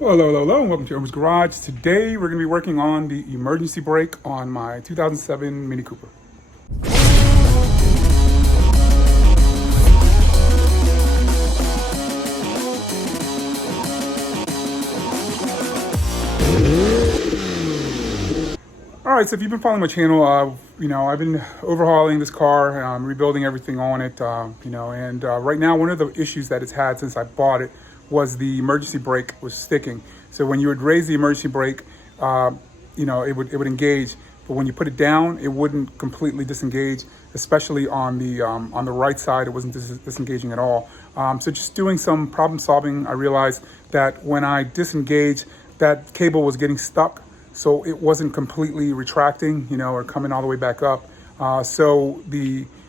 Well, hello, and welcome to Irma's Garage. Today we're going to be working on the emergency brake on my 2007 Mini Cooper. All right, so if you've been following my channel, I've been overhauling this car, rebuilding everything on it, and right now one of the issues that it's had since I bought it was the emergency brake was sticking. So when you would raise the emergency brake, it would engage, but when you put it down, it wouldn't completely disengage, especially on the right side, it wasn't disengaging at all. So just doing some problem solving, I realized that when I disengaged, that cable was getting stuck. So it wasn't completely retracting, or coming all the way back up. So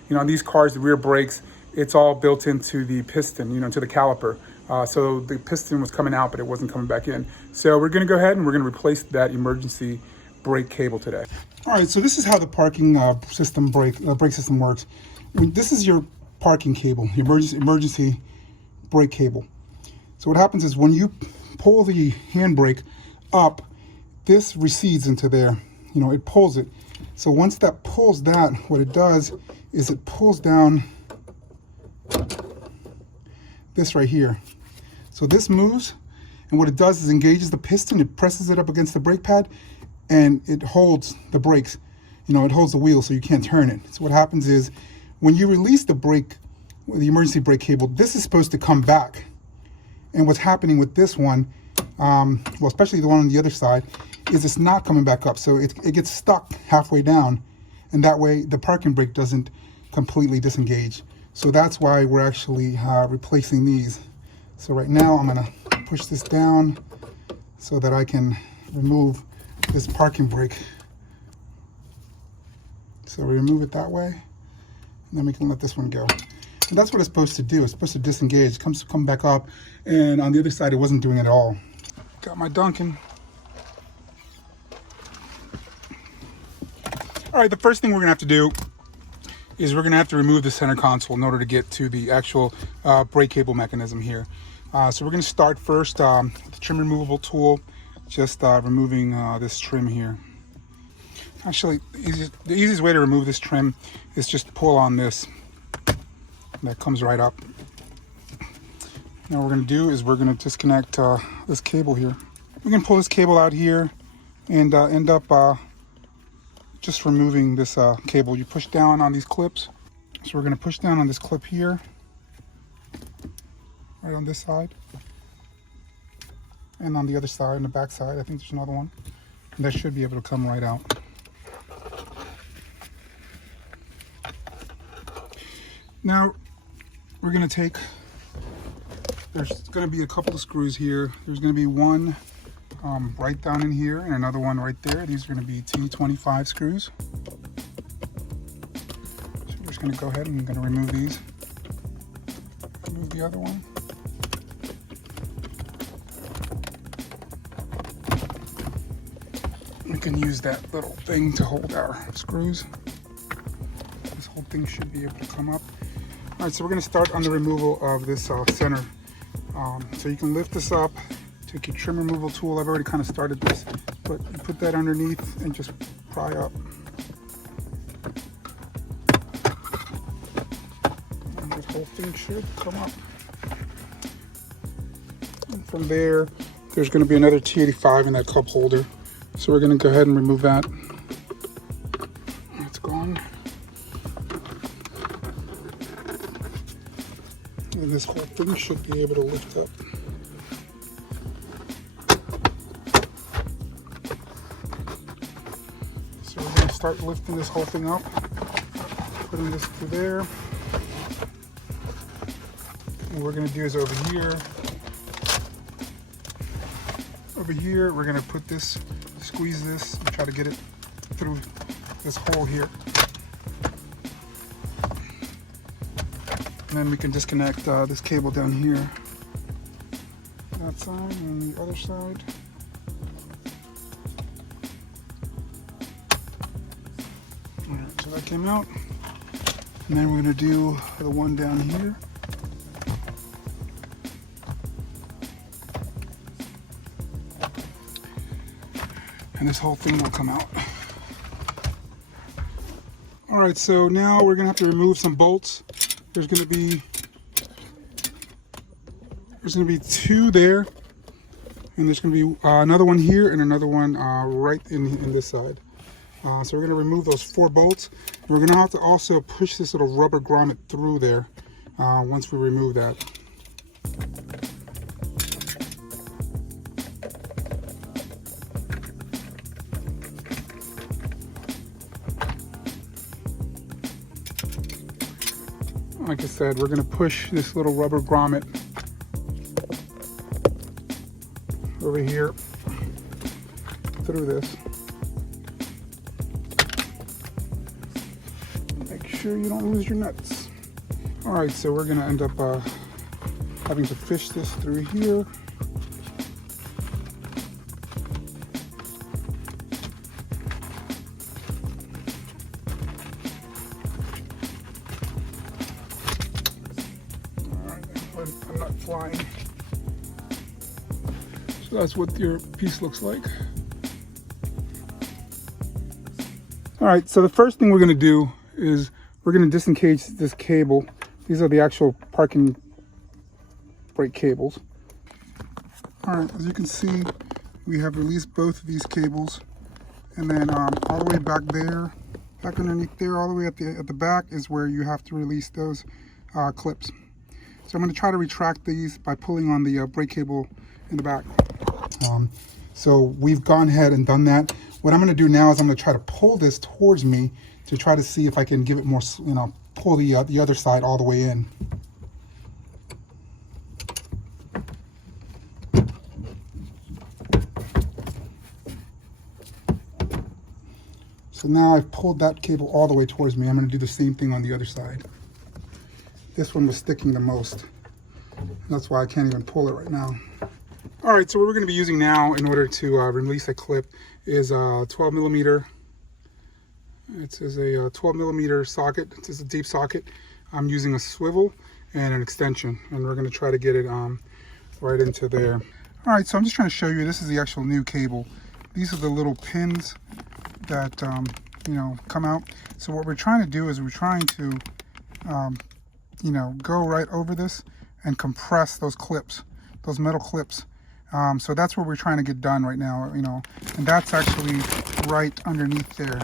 on these cars, the rear brakes, it's all built into the piston, to the caliper. So the piston was coming out, but it wasn't coming back in. So we're gonna go ahead and we're gonna replace that emergency brake cable today. All right, so this is how the parking brake system works. This is your parking cable, your emergency brake cable. So what happens is when you pull the handbrake up, this recedes into there, it pulls it. So once that pulls that, what it does is it pulls down this right here. So this moves, and what it does is engages the piston, it presses it up against the brake pad, and it holds the brakes. It holds the wheel so you can't turn it. So what happens is when you release the brake, the emergency brake cable, this is supposed to come back. And what's happening with this one, well, especially the one on the other side, is it's not coming back up. So it gets stuck halfway down, and that way the parking brake doesn't completely disengage. So that's why we're actually replacing these. So right now I'm gonna push this down so that I can remove this parking brake. So we remove it that way, and then we can let this one go. And that's what it's supposed to do. It's supposed to disengage, come back up, and on the other side it wasn't doing it at all. Got my Duncan. All right, the first thing we're gonna have to do is we're gonna have to remove the center console in order to get to the actual brake cable mechanism here. So we're gonna start first with the trim removable tool, just removing this trim here. Actually, the easiest way to remove this trim is just to pull on this. That comes right up. Now what we're gonna do is we're gonna disconnect this cable here. We can pull this cable out here and end up just removing this cable. You push down on these clips. So we're gonna push down on this clip here, right on this side. And on the other side, on the back side, I think there's another one. And that should be able to come right out. Now, we're gonna take, there's gonna be a couple of screws here. There's gonna be one right down in here and another one right there. These are gonna be T25 screws. So we're just gonna go ahead and I'm gonna remove these. Remove the other one. We can use that little thing to hold our screws. This whole thing should be able to come up. All right, so we're gonna start on the removal of this center. So you can lift this up, take your trim removal tool. I've already kind of started this, but you put that underneath and just pry up. And this whole thing should come up. And from there, there's gonna be another T85 in that cup holder. So we're gonna go ahead and remove that. It's gone. And this whole thing should be able to lift up. So we're gonna start lifting this whole thing up, putting this through there. And what we're gonna do is over here, we're gonna put this, squeeze this, and try to get it through this hole here. And then we can disconnect this cable down here. That side and the other side. All right, so that came out. And then we're gonna do the one down here. and this whole thing will come out. All right, so now we're gonna have to remove some bolts. There's gonna be 2 there, and there's gonna be another one here and another one right in this side. So we're gonna remove those 4 bolts. And we're gonna have to also push this little rubber grommet through there once we remove that. Like I said, we're gonna push this little rubber grommet over here through this. Make sure you don't lose your nuts. All right, so we're gonna end up having to fish this through here. I'm not flying. So that's what your piece looks like. All right, so the first thing we're gonna do is we're gonna disengage this cable. These are the actual parking brake cables. All right, as you can see, we have released both of these cables, and then all the way back there, back underneath there, all the way at the back is where you have to release those clips. So I'm going to try to retract these by pulling on the brake cable in the back. So we've gone ahead and done that. What I'm going to do now is I'm going to try to pull this towards me to try to see if I can give it more, pull the other side all the way in. So now I've pulled that cable all the way towards me. I'm going to do the same thing on the other side. This one was sticking the most. That's why I can't even pull it right now. All right, so what we're going to be using now in order to release a clip is a 12 millimeter. It is a 12 millimeter socket. It is a deep socket. I'm using a swivel and an extension, and we're going to try to get it right into there. All right, so I'm just trying to show you, this is the actual new cable. These are the little pins that come out. So what we're trying to do is we're trying to go right over this and compress those clips, those metal clips. So that's what we're trying to get done right now, and that's actually right underneath there,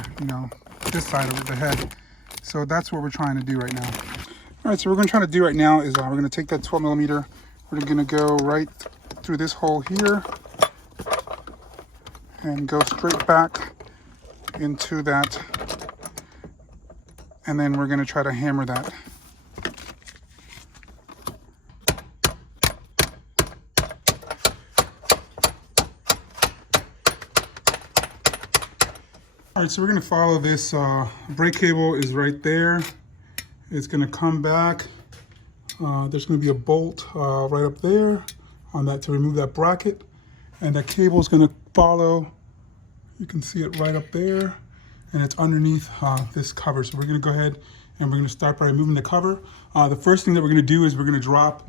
this side of the head. So that's what we're trying to do right now. All right, so what we're going to try to do right now is we're going to take that 12 millimeter, we're going to go right through this hole here and go straight back into that, and then we're going to try to hammer that. All right, so we're going to follow this. Brake cable is right there. It's going to come back. There's going to be a bolt right up there on that to remove that bracket, and that cable is going to follow. You can see it right up there, and it's underneath this cover. So we're going to go ahead and we're going to start by removing the cover. The first thing that we're going to do is we're going to drop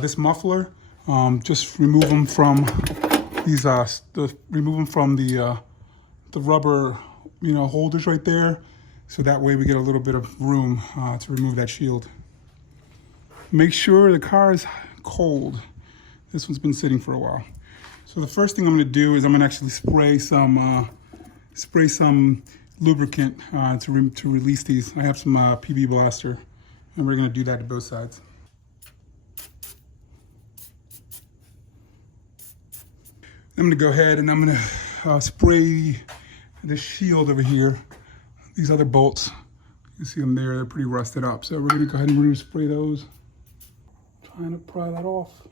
this muffler. Just remove them from these. Remove them from the rubber, holders right there. So that way we get a little bit of room to remove that shield. Make sure the car is cold. This one's been sitting for a while. So the first thing I'm going to do is I'm going to actually spray some lubricant to release these. I have some PB Blaster, and we're going to do that to both sides. I'm going to go ahead and I'm going to spray this shield over here. These other bolts, you can see them there, they're pretty rusted up. So we're going to go ahead and we're going to spray those. Trying to pry that off.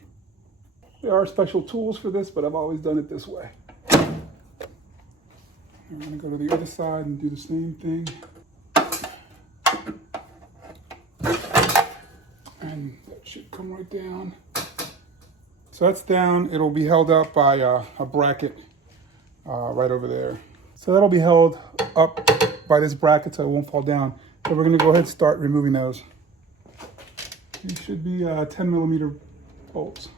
There are special tools for this, but I've always done it this way. I'm going to go to the other side and do the same thing. And that should come right down. So that's down. It'll be held up by a bracket right over there. So that'll be held up by this bracket so it won't fall down. So we're going to go ahead and start removing those. These should be 10 millimeter bolts.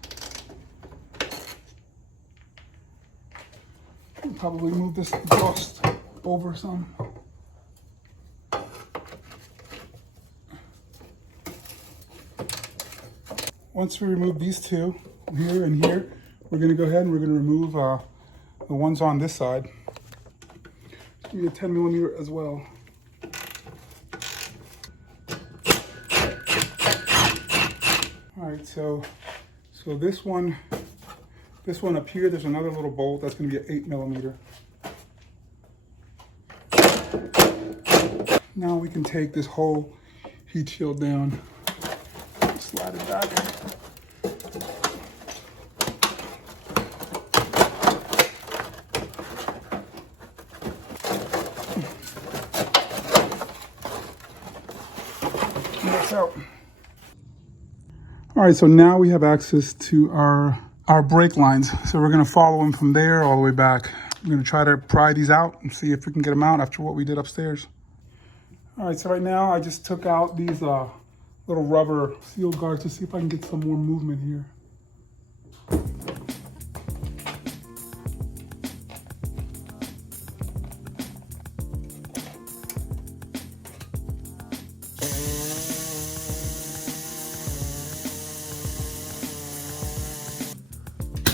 Probably move this exhaust over some. Once we remove these two, here and here, we're going to go ahead and we're going to remove the ones on this side. It's going to be a 10 millimeter as well. All right, so this one up here, there's another little bolt that's going to be an 8 millimeter. Now we can take this whole heat shield down, slide it back. Out. All right, so now we have access to our brake lines. So we're gonna follow them from there all the way back. We're gonna try to pry these out and see if we can get them out after what we did upstairs. All right, so right now I just took out these little rubber seal guards to see if I can get some more movement here.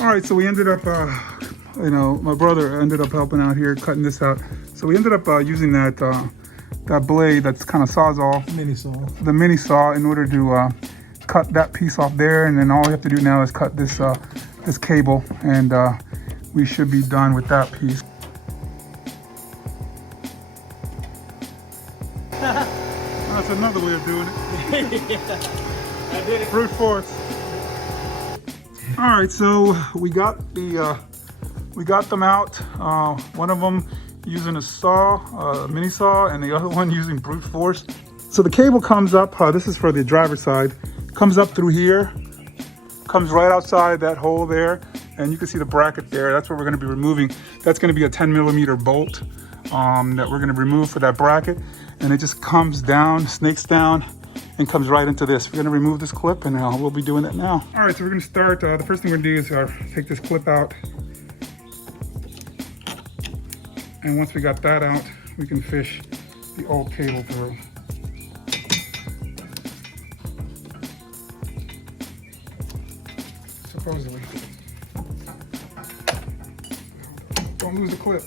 All right, so we ended up, my brother ended up helping out here, cutting this out. So we ended up using that blade that's kind of sawzall. Mini saw. The mini saw in order to cut that piece off there. And then all we have to do now is cut this cable, and we should be done with that piece. That's another way of doing it. Yeah, I did it. Brute force. All right, so we got them out. One of them using a saw, a mini saw, and the other one using brute force. So the cable comes up. This is for the driver's side. Comes up through here, comes right outside that hole there, and you can see the bracket there. That's what we're going to be removing. That's going to be a 10 millimeter bolt that we're going to remove for that bracket, and it just comes down, snakes down, and comes right into this. We're gonna remove this clip, and we'll be doing that now. All right, so we're gonna start, the first thing we're gonna do is take this clip out. And once we got that out, we can fish the old cable through. Supposedly. Don't lose the clip.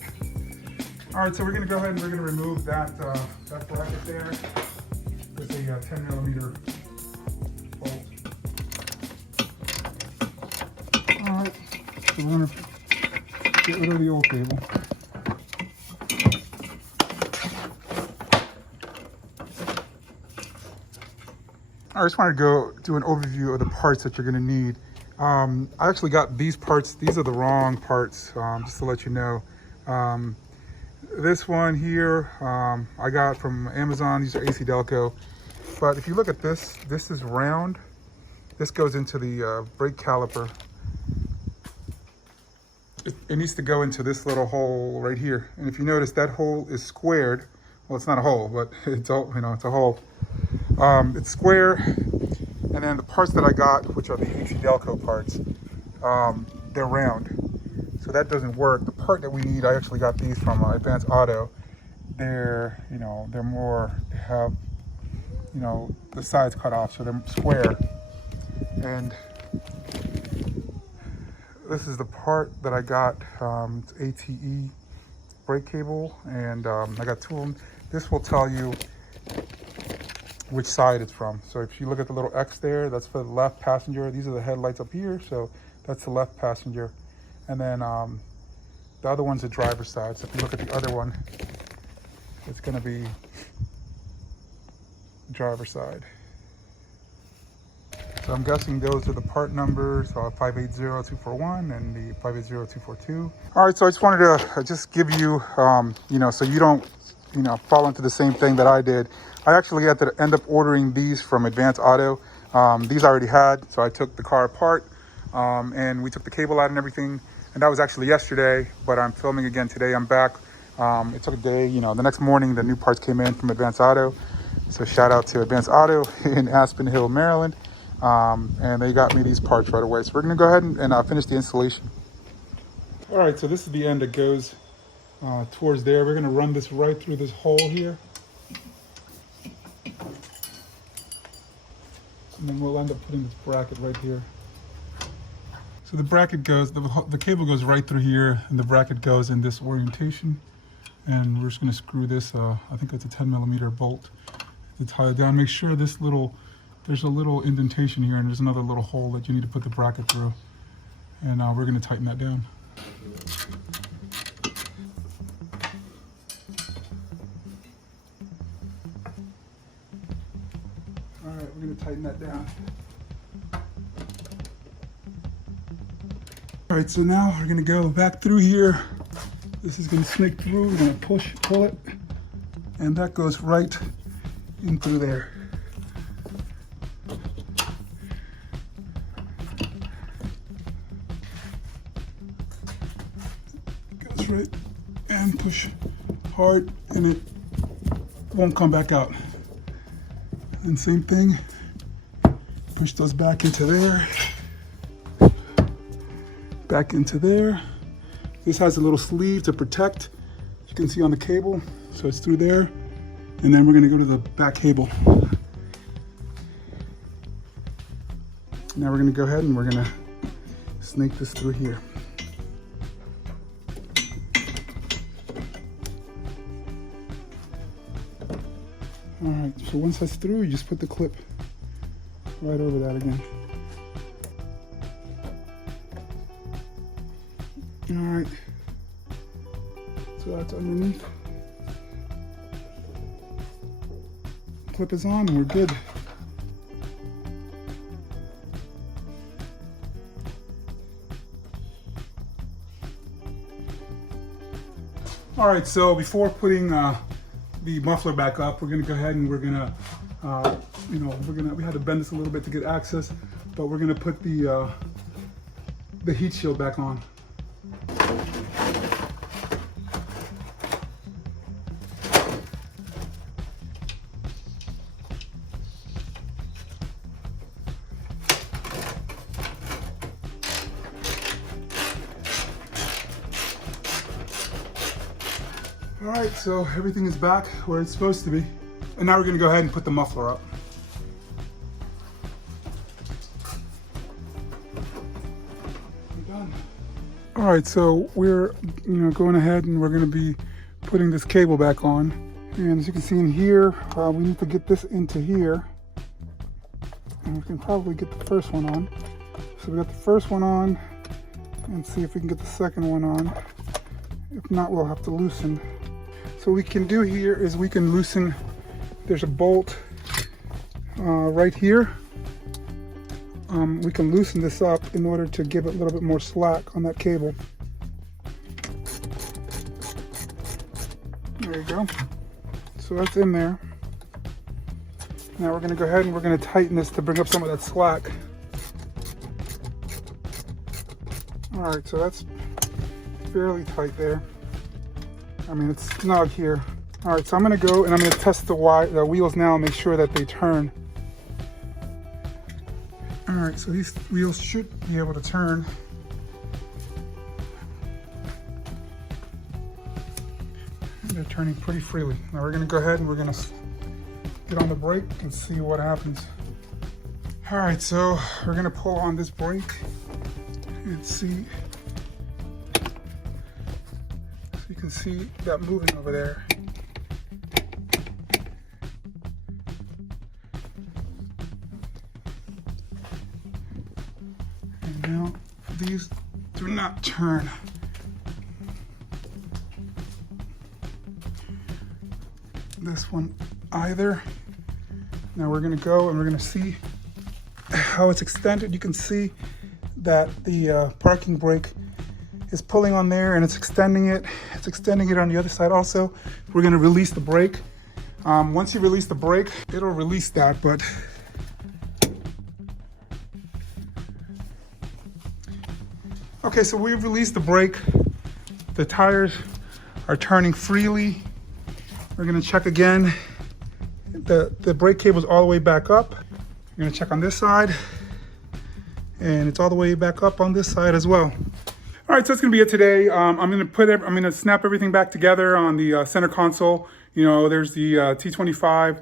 All right, so we're gonna go ahead and we're gonna remove that bracket there. It's a 10 millimeter bolt. All right, so we're gonna get rid of the old cable. I just wanted to go do an overview of the parts that you're gonna need. I actually got these parts. These are the wrong parts, just to let you know. This one here, I got from Amazon. These are AC Delco. But if you look at this, this is round. This goes into the brake caliper. It needs to go into this little hole right here. And if you notice, that hole is squared. Well, it's not a hole, but it's a hole. It's square. And then the parts that I got, which are the AC Delco parts, they're round. So that doesn't work. The part that we need, I actually got these from Advanced Auto. They're more, they have, the sides cut off, so they're square. And this is the part that I got. It's ATE brake cable, and I got two of them. This will tell you which side it's from. So if you look at the little X there, that's for the left passenger. These are the headlights up here, so that's the left passenger. And then the other one's the driver's side. So if you look at the other one, it's gonna be driver's side. So I'm guessing those are the part numbers, 580241 and the 580242. All right, so I just wanted to just give you, so you don't, fall into the same thing that I did. I actually had to end up ordering these from Advanced Auto. These I already had, so I took the car apart and we took the cable out and everything. And that was actually yesterday, but I'm filming again today. I'm back. It took a day, the next morning, the new parts came in from Advanced Auto. So shout out to Advanced Auto in Aspen Hill, Maryland. And they got me these parts right away. So we're gonna go ahead and finish the installation. All right, so this is the end that goes towards there. We're gonna run this right through this hole here. And then we'll end up putting this bracket right here. So the bracket goes, the cable goes right through here, and the bracket goes in this orientation. And we're just gonna screw this, I think it's a 10mm bolt to tie it down. Make sure there's a little indentation here, and there's another little hole that you need to put the bracket through. And we're gonna tighten that down. All right, we're gonna tighten that down. All right, so now we're gonna go back through here. This is gonna snake through, we're gonna pull it, and that goes right in through there. Goes right and push hard, and it won't come back out. And same thing, push those back into there, back into there. This has a little sleeve to protect, you can see on the cable, so it's through there. And then we're gonna go to the back cable. Now we're gonna go ahead and we're gonna snake this through here. All right, so once that's through, you just put the clip right over that again. All right, so that's underneath. Clip is on and we're good. All right, so before putting the muffler back up, we're gonna go ahead and we're gonna, we had to bend this a little bit to get access, but we're gonna put the heat shield back on. All right, so everything is back where it's supposed to be. And now we're gonna go ahead and put the muffler up. We're done. All right, so we're going ahead and we're gonna be putting this cable back on. And as you can see in here, we need to get this into here. And we can probably get the first one on. So we got the first one on, and see if we can get the second one on. If not, we'll have to loosen. So what we can do here is we can loosen, there's a bolt right here. We can loosen this up in order to give it a little bit more slack on that cable. There you go. So that's in there. Now we're gonna go ahead and we're gonna tighten this to bring up some of that slack. All right, so that's fairly tight there. I mean, it's snug here. All right, so I'm gonna go and I'm gonna test the wheels now and make sure that they turn. All right, so these wheels should be able to turn. They're turning pretty freely. Now we're gonna go ahead and we're gonna get on the brake and see what happens. All right, so we're gonna pull on this brake and see. You can see that moving over there. And now these do not turn. This one either. Now we're gonna go and we're gonna see how it's extended. You can see that the parking brake is pulling on there and it's extending it. It's extending it on the other side also. We're gonna release the brake. Once you release the brake, it'll release that, but okay, so we've released the brake. The tires are turning freely. We're gonna check again. The brake cable's all the way back up. We're gonna check on this side, and it's all the way back up on this side as well. All right, so that's gonna be it today. I'm gonna snap everything back together on the center console. You know, there's the T25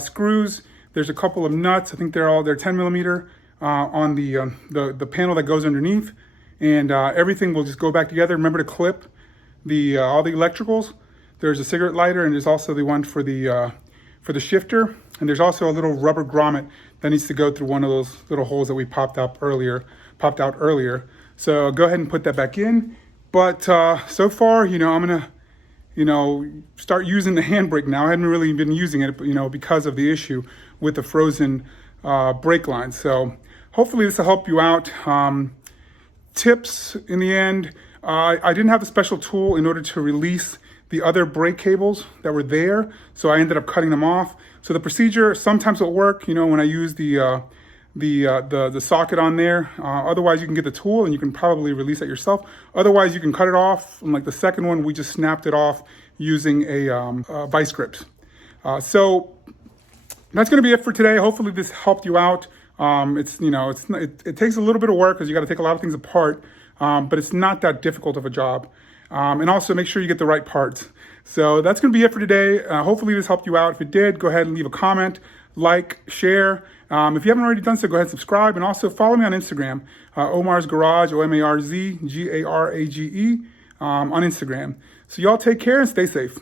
screws. There's a couple of nuts. I think they're 10 millimeter on the panel that goes underneath, and everything will just go back together. Remember to clip all the electricals. There's a cigarette lighter, and there's also the one for the shifter, and there's also a little rubber grommet that needs to go through one of those little holes that we popped out earlier. So go ahead and put that back in. But so far, you know, I'm gonna, you know, start using the handbrake now. I hadn't really been using it, you know, because of the issue with the frozen brake lines. So hopefully this will help you out. Tips in the end, I didn't have the special tool in order to release the other brake cables that were there, so I ended up cutting them off. So the procedure sometimes will work, you know, when I use the socket on there. Otherwise, you can get the tool and you can probably release it yourself. Otherwise, you can cut it off. And like the second one, we just snapped it off using a vice grips. So that's going to be it for today. Hopefully, this helped you out. It takes a little bit of work because you got to take a lot of things apart, but it's not that difficult of a job. And also make sure you get the right parts. So that's going to be it for today. Hopefully this helped you out. If it did, go ahead and leave a comment, like, share. If you haven't already done so, go ahead and subscribe. And also follow me on Instagram, Omar's Garage, OMARZ GARAGE, on Instagram. So y'all take care and stay safe.